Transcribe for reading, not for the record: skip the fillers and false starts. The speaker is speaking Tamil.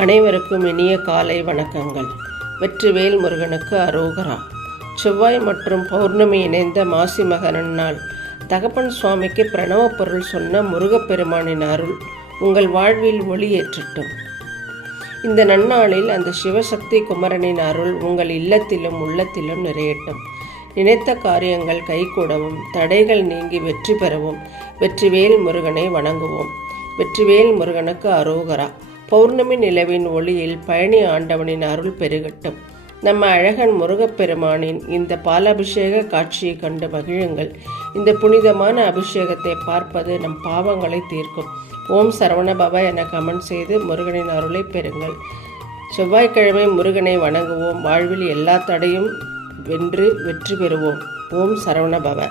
அனைவருக்கும் இனிய காலை வணக்கங்கள். வெற்றிவேல் முருகனுக்கு அரோகரா. செவ்வாய் மற்றும் பௌர்ணமி இணைந்த மாசி மக நன்னாள். தகப்பன் சுவாமிக்கு பிரணவ பொருள் சொன்ன முருகப்பெருமானின் அருள் உங்கள் வாழ்வில் ஒளி ஏற்றட்டும். இந்த நன்னாளில் அந்த சிவசக்தி குமரனின் அருள் உங்கள் இல்லத்திலும் உள்ளத்திலும் நிறையட்டும். நினைத்த காரியங்கள் கைகூடவும், தடைகள் நீங்கி வெற்றி பெறவும் வெற்றிவேல் முருகனை வணங்குவோம். வெற்றிவேல் முருகனுக்கு அரோகரா. பௌர்ணமி நிலவின் ஒளியில் பழனி ஆண்டவனின் அருள் பெருகட்டும். நம்ம அழகன் முருகப்பெருமானின் இந்த பாலாபிஷேக காட்சியை கண்டு மகிழுங்கள். இந்த புனிதமான அபிஷேகத்தை பார்ப்பது நம் பாவங்களை தீர்க்கும். ஓம் சரவணபவ என கமெண்ட் செய்து முருகனின் அருளை பெறுங்கள். செவ்வாய்க்கிழமை முருகனை வணங்குவோம். வாழ்வில் எல்லா தடையும் வென்று வெற்றி பெறுவோம். ஓம் சரவணபவ.